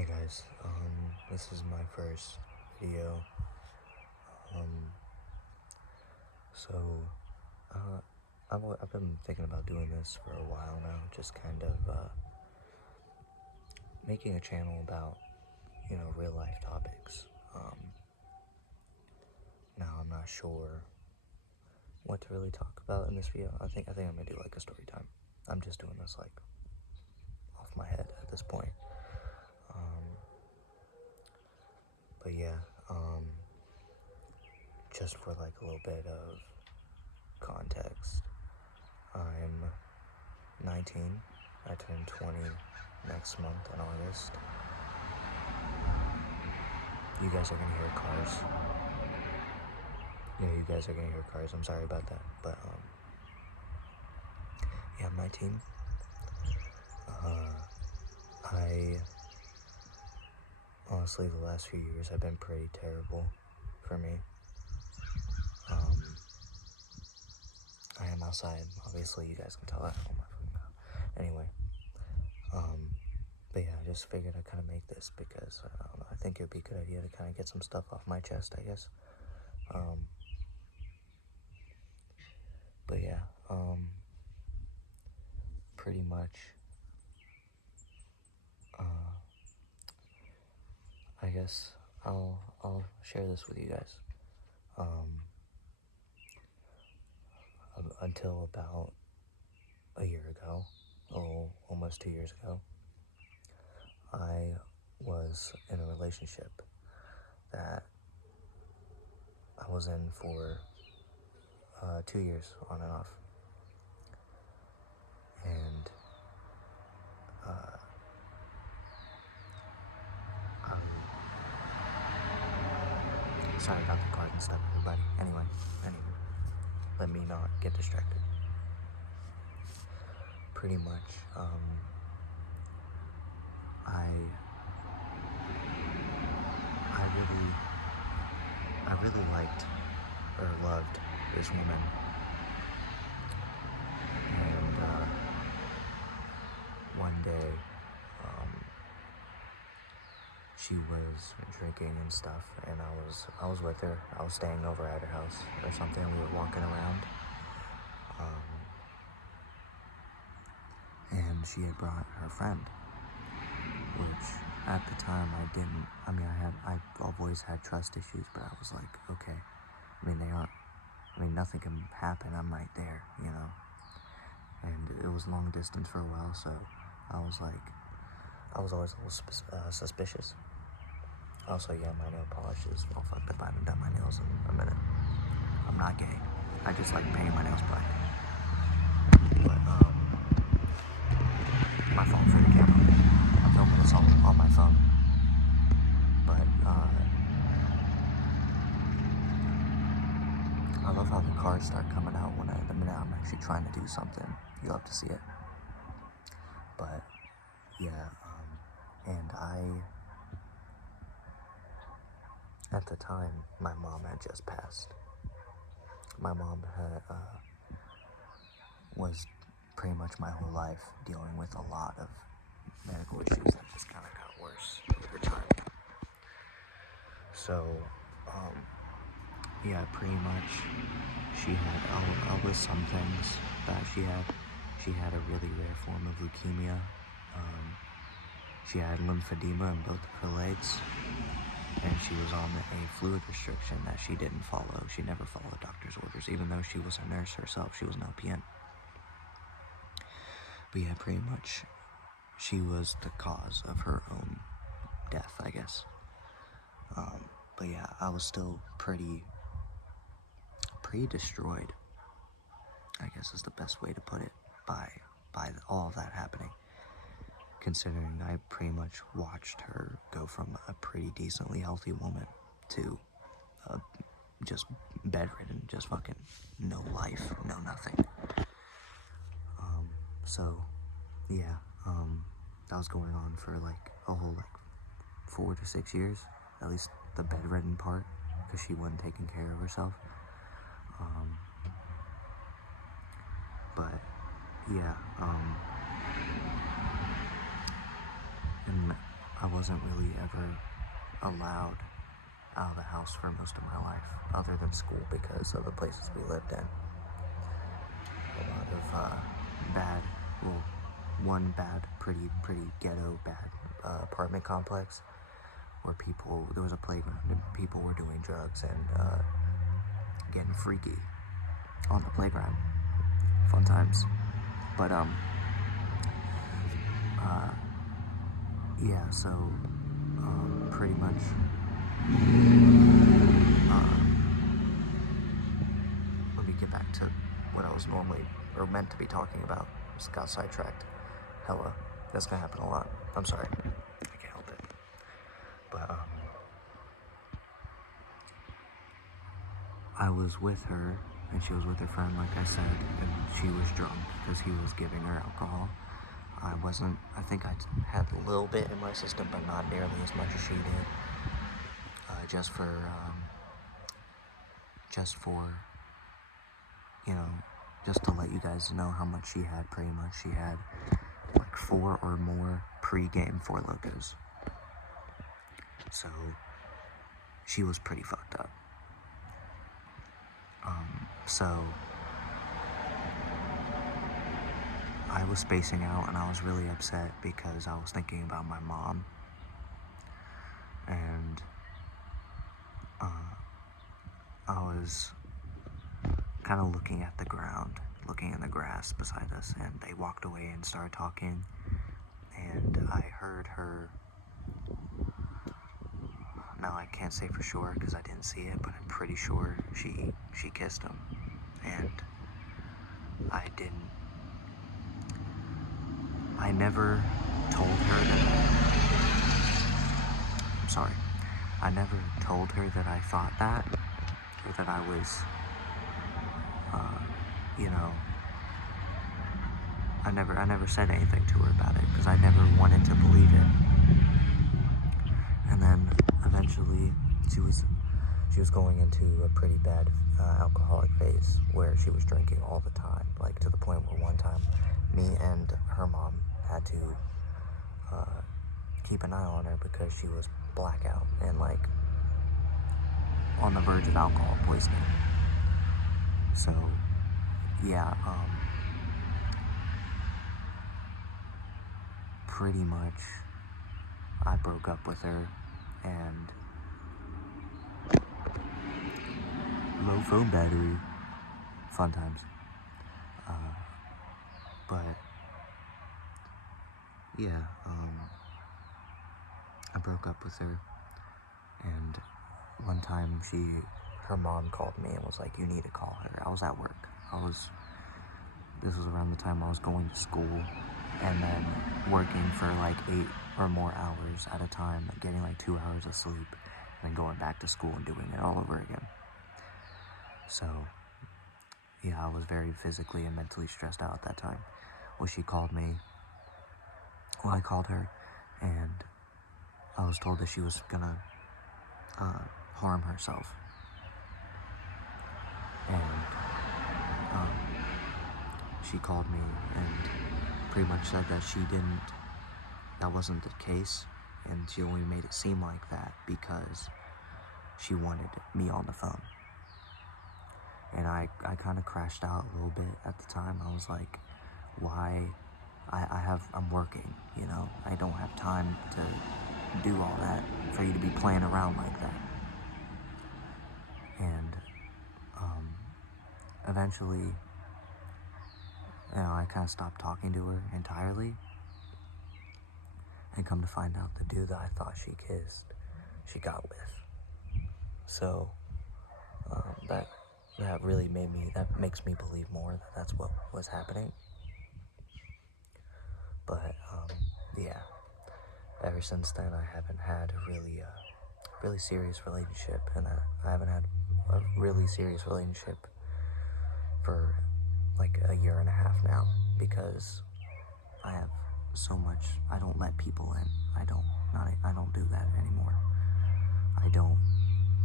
Hey guys, this is my first video. Um, so, uh, I've been thinking about doing this for a while now, just kind of, making a channel about, real life topics. Now I'm not sure what to really talk about in this video. I think I'm gonna do like a story time. I'm just doing this like off my head at this point. But yeah, just for like a little bit of context, I'm 19. I turn 20 next month in August. You guys are gonna hear cars. Yeah, you guys are gonna hear cars. I'm sorry about that, but yeah, I'm 19. I honestly, the last few years have been pretty terrible for me. I am outside. Obviously, you guys can tell that. Oh my fucking mouth. Anyway, but yeah, I just figured I'd kind of make this because I think it would be a good idea to kind of get some stuff off my chest, I guess. But yeah, pretty much, I guess I'll share this with you guys. Until about a year ago, almost 2 years ago, I was in a relationship that I was in for 2 years on and off. And sorry about the cars and stuff, everybody. Anyway, let me not get distracted. Pretty much, I really liked or loved this woman, and one day, she was drinking and stuff, and I was with her. I was staying over at her house or something. We were walking around, and she had brought her friend, which at the time I've always had trust issues, but I was like, okay, nothing can happen. I'm right there, and it was long distance for a while, so I was always a little suspicious. Also, yeah, my nail polish is all fucked up. I haven't done my nails in a minute. I'm not gay. I just like painting my nails black. But, my fault for the camera. I'm filming this on my phone. But, I love how the cars start coming out the minute I'm actually trying to do something. You'll have to see it. But, yeah, and at the time, my mom had just passed. My mom was pretty much my whole life dealing with a lot of medical issues that just kind of got worse over time. So, yeah, pretty much she had, I'll list some things that she had. She had a really rare form of leukemia. She had lymphedema in both of her legs, and she was on a fluid restriction that she didn't follow. She never followed doctor's orders, even though she was a nurse herself. She was an LPN. But yeah, pretty much she was the cause of her own death, I guess. But yeah, I was still pretty destroyed, I guess is the best way to put it, by all of that happening. Considering I pretty much watched her go from a pretty decently healthy woman to just bedridden, just fucking no life, no nothing. So, yeah, that was going on for like a whole 4 to 6 years, at least the bedridden part, because she wasn't taking care of herself. But yeah, and I wasn't really ever allowed out of the house for most of my life, other than school, because of the places we lived in. A lot of bad, well, one bad, pretty ghetto bad apartment complex where there was a playground and people were doing drugs and getting freaky on the playground. Fun times. But yeah, so pretty much let me get back to what I was normally or meant to be talking about. Just got sidetracked. Hella. That's gonna happen a lot. I'm sorry. I can't help it. But I was with her and she was with her friend, like I said, and she was drunk because he was giving her alcohol. I wasn't. I think I had a little bit in my system, but not nearly as much as she did. Just for, you know, just to let you guys know how much she had. Pretty much, she had like 4 or more pre-game Four Locos. So she was pretty fucked up. So I was spacing out and I was really upset because I was thinking about my mom. And I was kind of looking at the ground, looking in the grass beside us, and they walked away and started talking. And I heard her. Now I can't say for sure because I didn't see it, but I'm pretty sure she kissed him. And I never told her that. I'm sorry. I never told her that I thought that, or that I was, I never said anything to her about it because I never wanted to believe it. And then eventually she was going into a pretty bad alcoholic phase where she was drinking all the time, like to the point where one time me and her mom had to keep an eye on her because she was blackout and like on the verge of alcohol poisoning. So yeah, pretty much I broke up with her, and low phone battery, fun times. But yeah, I broke up with her, and one time her mom called me and was like, "You need to call her." I was at work. This was around the time I was going to school and then working for like 8 or more hours at a time, getting like 2 hours of sleep, and then going back to school and doing it all over again. So yeah, I was very physically and mentally stressed out at that time. Well, she called me. Well, I called her, and I was told that she was gonna harm herself. And she called me and pretty much said that that wasn't the case, and she only made it seem like that because she wanted me on the phone. And I kind of crashed out a little bit at the time. I was like, why? I'm working, you know? I don't have time to do all that for you to be playing around like that. And eventually, I kind of stopped talking to her entirely. And come to find out, the dude that I thought she kissed, she got with. So that really makes me believe more that that's what was happening. But yeah, ever since then I haven't had a really serious relationship, and I haven't had a really serious relationship for like a year and a half now, because I have so much. I don't let people in. I don't do that anymore.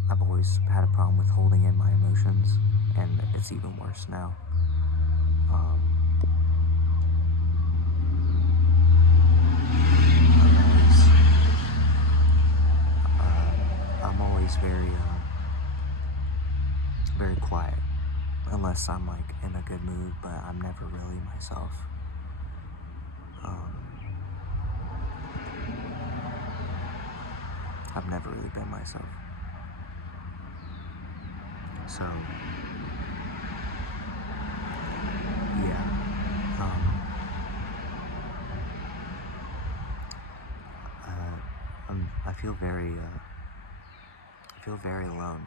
I've always had a problem with holding in my emotions, and it's even worse now. unless I'm like in a good mood, but I'm never really myself. I've never really been myself. So, yeah. I feel very alone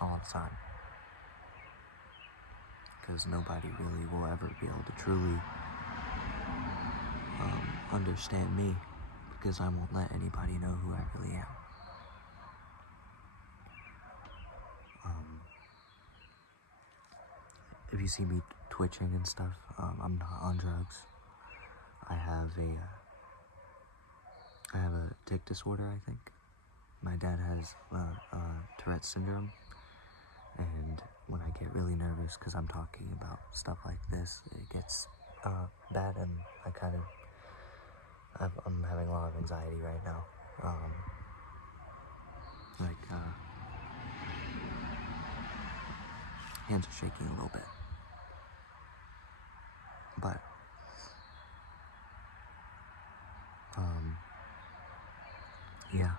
all the time. Because nobody really will ever be able to truly understand me, because I won't let anybody know who I really am. If you see me twitching and stuff, I'm not on drugs. I have a tic disorder, I think. My dad has Tourette's syndrome, and when I get really nervous because I'm talking about stuff like this, it gets bad, and I'm having a lot of anxiety right now. Hands are shaking a little bit. But, yeah,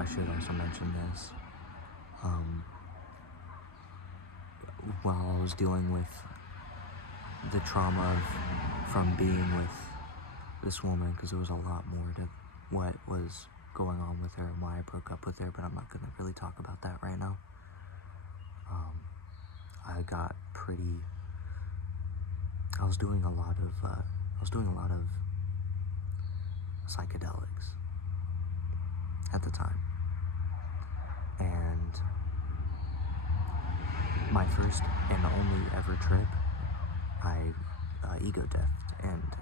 I should also mention this, while I was dealing with the trauma from being with this woman, because there was a lot more to what was going on with her and why I broke up with her, but I'm not going to really talk about that right now. I was doing a lot of psychedelics at the time, and my first and only ever trip, I ego deathed, and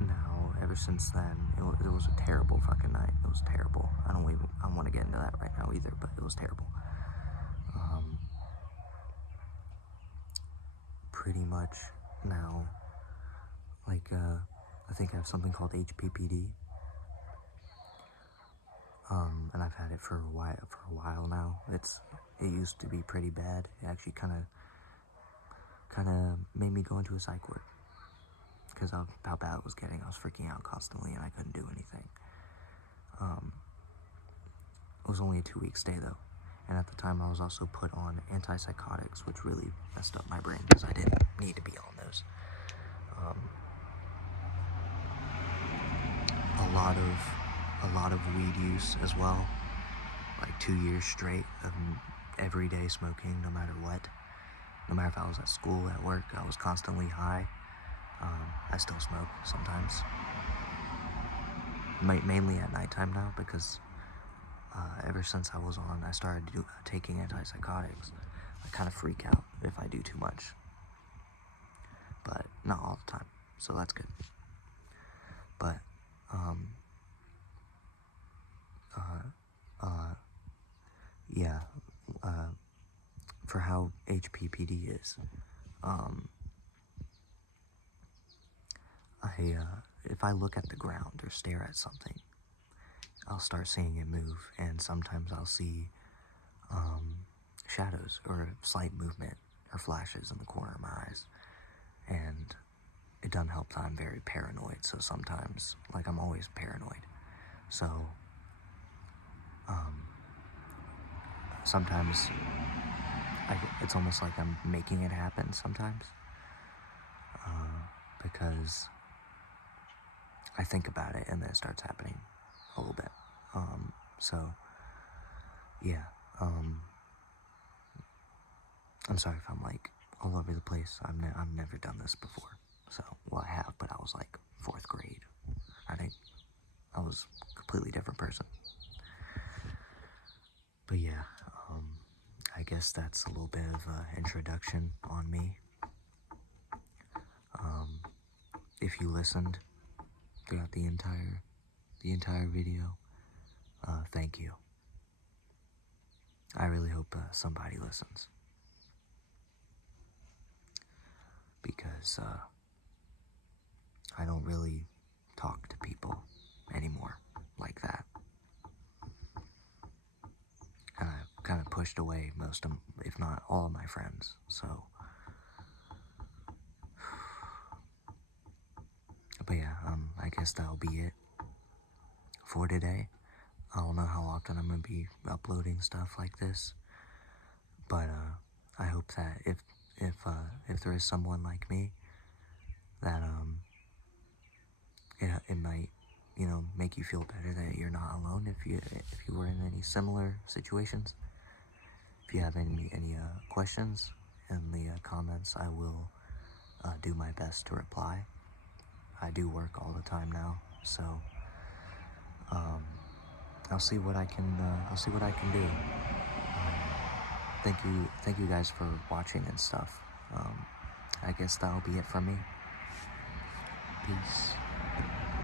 now ever since then, it was a terrible fucking night. It was terrible. I don't want to get into that right now either, but it was terrible. Pretty much now, I think I have something called HPPD, and I've had it for a while now. It used to be pretty bad. It actually kind of made me go into a psych ward because of how bad it was getting. I was freaking out constantly, and I couldn't do anything. It was only a 2-week stay though, and at the time I was also put on antipsychotics, which really messed up my brain because I didn't need to be on those. A lot of weed use as well, like 2 years straight of every day smoking, no matter what. No matter if I was at school, at work, I was constantly high. I still smoke sometimes, mainly at nighttime now, because ever since I started taking antipsychotics, I kind of freak out if I do too much, but not all the time, so that's good. But yeah, for how HPPD is, if I look at the ground or stare at something, I'll start seeing it move, and sometimes I'll see shadows or slight movement or flashes in the corner of my eyes, and it doesn't help that I'm very paranoid, so sometimes, I'm always paranoid, so sometimes it's almost like I'm making it happen sometimes, because I think about it and then it starts happening a little bit. So yeah, I'm sorry if I'm all over the place. I've never done this before. So, well, I have, but I was 4th grade. I think I was a completely different person. But yeah, I guess that's a little bit of an introduction on me. If you listened throughout the entire video, thank you. I really hope somebody listens, because I don't really talk to people anymore like that. And I kind of pushed away most of, if not all of my friends. So, but yeah, I guess that'll be it for today. I don't know how often I'm gonna be uploading stuff like this, but I hope that if there is someone like me, that it might, you know, make you feel better that you're not alone if you were in any similar situations. If you have any questions in the comments, I will do my best to reply. I do work all the time now, so I'll see what I can do. Thank you guys for watching and stuff. I guess that'll be it for me. Peace.